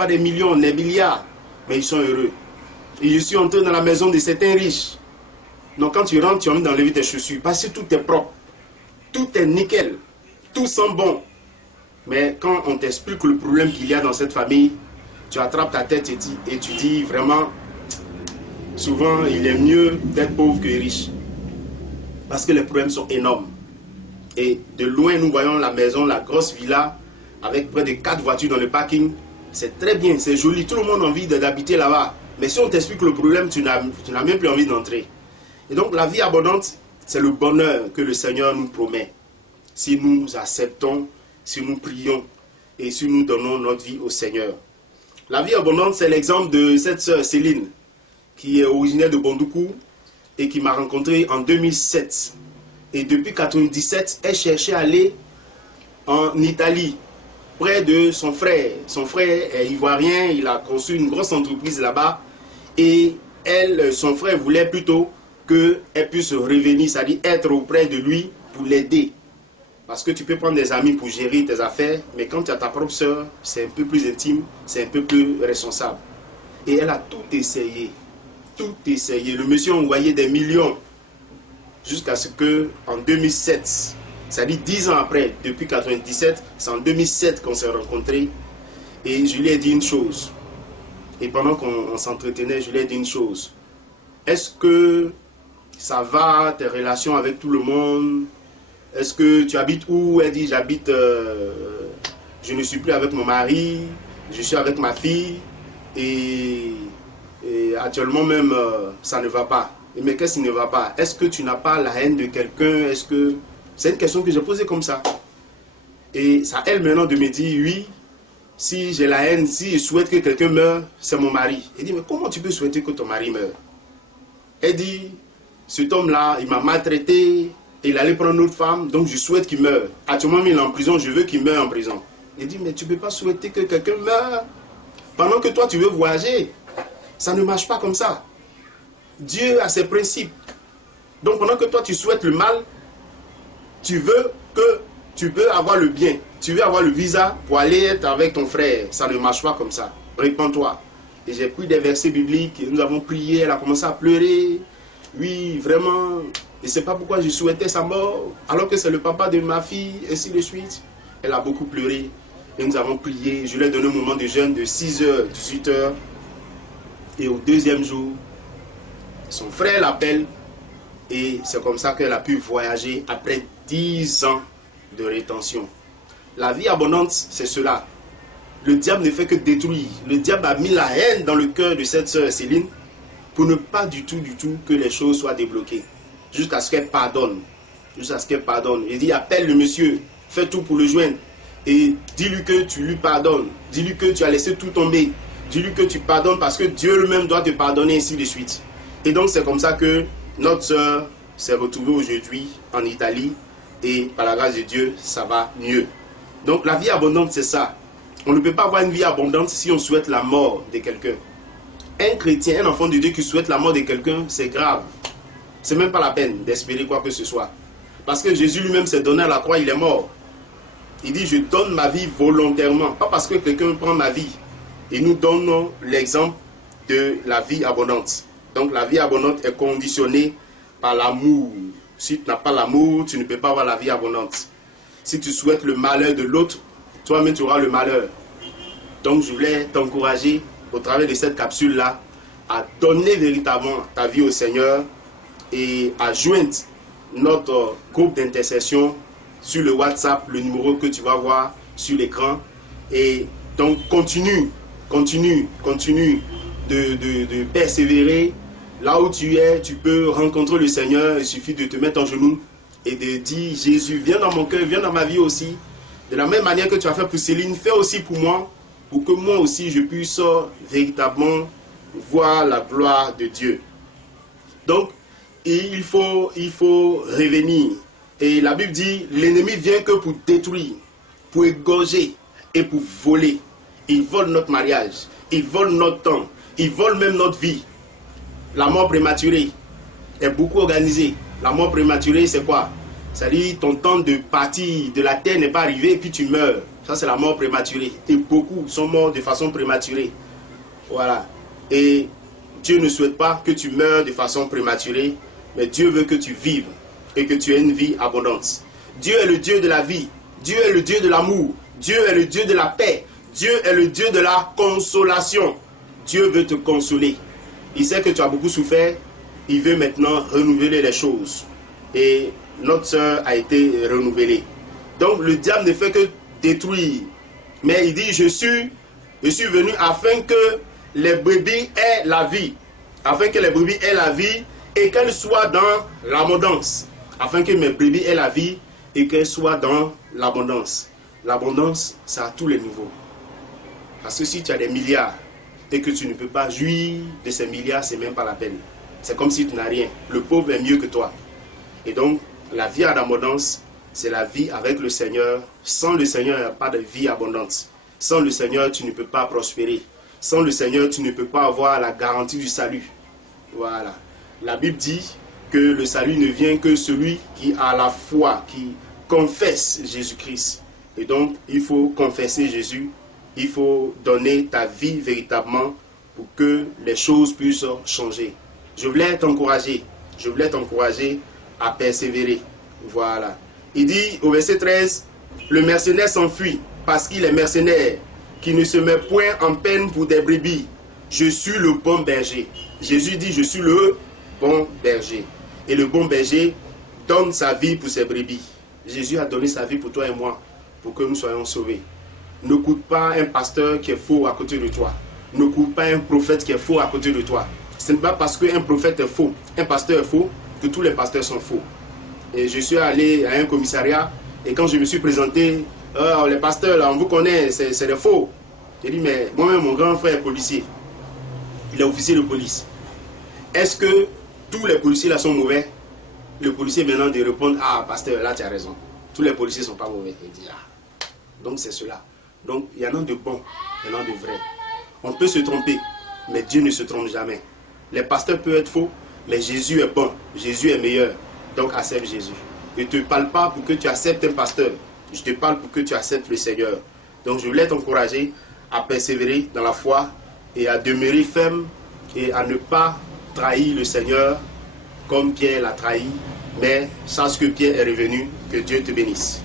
pas des millions, des milliards, mais ils sont heureux. Et je suis entré dans la maison de certains riches. Donc quand tu rentres, tu as envie d'enlever tes chaussures, parce que tout est propre, tout est nickel, tout sent bon. Mais quand on t'explique le problème qu'il y a dans cette famille, tu attrapes ta tête et tu dis vraiment, souvent il est mieux d'être pauvre que riche. Parce que les problèmes sont énormes. Et de loin, nous voyons la maison, la grosse villa, avec près de 4 voitures dans le parking. C'est très bien, c'est joli, tout le monde a envie d'habiter là-bas. Mais si on t'explique le problème, tu n'as même plus envie d'entrer. Et donc la vie abondante, c'est le bonheur que le Seigneur nous promet. Si nous acceptons, si nous prions et si nous donnons notre vie au Seigneur. La vie abondante, c'est l'exemple de cette sœur Céline, qui est originaire de Bondoukou et qui m'a rencontré en 2007. Et depuis 1997, elle cherchait à aller en Italie, près de son frère. Son frère est ivoirien, il a construit une grosse entreprise là-bas. Et elle, son frère voulait plutôt qu'elle puisse revenir, c'est-à-dire être auprès de lui pour l'aider. Parce que tu peux prendre des amis pour gérer tes affaires, mais quand tu as ta propre soeur, c'est un peu plus intime, c'est un peu plus responsable. Et elle a tout essayé. Tout essayé. Le monsieur a envoyé des millions jusqu'à ce que en 2007, c'est-à-dire 10 ans après, depuis 1997, c'est en 2007 qu'on s'est rencontrés. Et je lui ai dit une chose. Et pendant qu'on s'entretenait, je lui ai dit une chose. Est-ce que ça va, tes relations avec tout le monde? Est-ce que tu habites où? Elle dit, j'habite, je ne suis plus avec mon mari, je suis avec ma fille. Et actuellement même, ça ne va pas. Mais qu'est-ce qui ne va pas? Est-ce que tu n'as pas la haine de quelqu'un? Est-ce que... C'est une question que j'ai posée comme ça. Et c'est à elle maintenant de me dire, oui, si j'ai la haine, si je souhaite que quelqu'un meure, c'est mon mari. Elle dit, mais comment tu peux souhaiter que ton mari meure? Elle dit, cet homme-là, il m'a maltraité, il allait prendre une autre femme, donc je souhaite qu'il meure. Actuellement, il est en prison, je veux qu'il meure en prison. Elle dit, mais tu ne peux pas souhaiter que quelqu'un meure pendant que toi, tu veux voyager. Ça ne marche pas comme ça. Dieu a ses principes. Donc pendant que toi, tu souhaites le mal, tu veux avoir le bien. Tu veux avoir le visa pour aller être avec ton frère. Ça ne marche pas comme ça. Répands-toi. Et j'ai pris des versets bibliques, nous avons prié, elle a commencé à pleurer. Oui, vraiment, je ne sais pas pourquoi je souhaitais sa mort, alors que c'est le papa de ma fille, et ainsi de suite. Elle a beaucoup pleuré. Et nous avons prié. Je lui ai donné un moment de jeûne de 6h, 18h. Et au deuxième jour, son frère l'appelle. Et c'est comme ça qu'elle a pu voyager après 10 ans de rétention. La vie abondante, c'est cela. Le diable ne fait que détruire. Le diable a mis la haine dans le cœur de cette sœur Céline pour ne pas du tout que les choses soient débloquées. Jusqu'à ce qu'elle pardonne. Jusqu'à ce qu'elle pardonne. Il dit, appelle le monsieur, fais tout pour le joindre. Et dis-lui que tu lui pardonnes. Dis-lui que tu as laissé tout tomber. Dis-lui que tu pardonnes parce que Dieu lui-même doit te pardonner, ainsi de suite. Et donc c'est comme ça que notre sœur s'est retrouvée aujourd'hui en Italie. Et par la grâce de Dieu, ça va mieux. Donc la vie abondante, c'est ça. On ne peut pas avoir une vie abondante si on souhaite la mort de quelqu'un. Un chrétien, un enfant de Dieu qui souhaite la mort de quelqu'un, c'est grave. C'est même pas la peine d'espérer quoi que ce soit. Parce que Jésus lui-même s'est donné à la croix, il est mort. Il dit, je donne ma vie volontairement. Pas parce que quelqu'un prend ma vie. Et nous donnons l'exemple de la vie abondante. Donc la vie abondante est conditionnée par l'amour. Si tu n'as pas l'amour, tu ne peux pas avoir la vie abondante. Si tu souhaites le malheur de l'autre, toi-même tu auras le malheur. Donc je voulais t'encourager au travers de cette capsule-là à donner véritablement ta vie au Seigneur et à joindre notre groupe d'intercession sur le WhatsApp, le numéro que tu vas voir sur l'écran. Et donc continue de persévérer. Là où tu es, tu peux rencontrer le Seigneur. Il suffit de te mettre en genoux et de dire, Jésus, viens dans mon cœur, viens dans ma vie aussi. De la même manière que tu as fait pour Céline, fais aussi pour moi, pour que moi aussi je puisse véritablement voir la gloire de Dieu. Donc, il faut revenir. Et la Bible dit, l'ennemi vient que pour détruire, pour égorger et pour voler. Il vole notre mariage, il vole notre temps, il vole même notre vie. La mort prématurée est beaucoup organisée. La mort prématurée, c'est quoi? C'est-à-dire ton temps de partir de la terre n'est pas arrivé et puis tu meurs. Ça, c'est la mort prématurée. Et beaucoup sont morts de façon prématurée. Voilà. Et Dieu ne souhaite pas que tu meurs de façon prématurée, mais Dieu veut que tu vives et que tu aies une vie abondante. Dieu est le Dieu de la vie. Dieu est le Dieu de l'amour. Dieu est le Dieu de la paix. Dieu est le Dieu de la consolation. Dieu veut te consoler. Il sait que tu as beaucoup souffert. Il veut maintenant renouveler les choses. Et notre sœur a été renouvelée. Donc le diable ne fait que détruire. Mais il dit, je suis venu afin que les brebis aient la vie. Afin que les brebis aient la vie et qu'elles soient dans l'abondance. Afin que mes brebis aient la vie et qu'elles soient dans l'abondance. L'abondance, c'est à tous les niveaux. Parce que si tu as des milliards et que tu ne peux pas jouir de ces milliards, c'est même pas la peine. C'est comme si tu n'as rien. Le pauvre est mieux que toi. Et donc, la vie en abondance, c'est la vie avec le Seigneur. Sans le Seigneur, il n'y a pas de vie abondante. Sans le Seigneur, tu ne peux pas prospérer. Sans le Seigneur, tu ne peux pas avoir la garantie du salut. Voilà. La Bible dit que le salut ne vient que celui qui a la foi, qui confesse Jésus-Christ. Et donc, il faut confesser Jésus. Il faut donner ta vie véritablement pour que les choses puissent changer. Je voulais t'encourager à persévérer. Voilà. Il dit au verset 13, le mercenaire s'enfuit parce qu'il est mercenaire, qui ne se met point en peine pour des brebis. Je suis le bon berger. Jésus dit, je suis le bon berger. Et le bon berger donne sa vie pour ses brebis. Jésus a donné sa vie pour toi et moi, pour que nous soyons sauvés. Ne coûte pas un pasteur qui est faux à côté de toi. Ne coûte pas un prophète qui est faux à côté de toi. Ce n'est pas parce qu'un prophète est faux, un pasteur est faux, que tous les pasteurs sont faux. Et je suis allé à un commissariat, et quand je me suis présenté, les pasteurs, là, on vous connaît, c'est des faux. J'ai dit, mais moi-même, mon grand frère est policier. Il est officier de police. Est-ce que tous les policiers là sont mauvais? Le policier maintenant de répondre, ah, pasteur, là, tu as raison. Tous les policiers ne sont pas mauvais. Il dit, ah. Donc, c'est cela. Donc, il y en a de bons, il y en a de vrais. On peut se tromper, mais Dieu ne se trompe jamais. Les pasteurs peuvent être faux, mais Jésus est bon, Jésus est meilleur. Donc, accepte Jésus. Je ne te parle pas pour que tu acceptes un pasteur. Je te parle pour que tu acceptes le Seigneur. Donc, je voulais t'encourager à persévérer dans la foi et à demeurer ferme et à ne pas trahir le Seigneur comme Pierre l'a trahi. Mais sache que Pierre est revenu. Que Dieu te bénisse.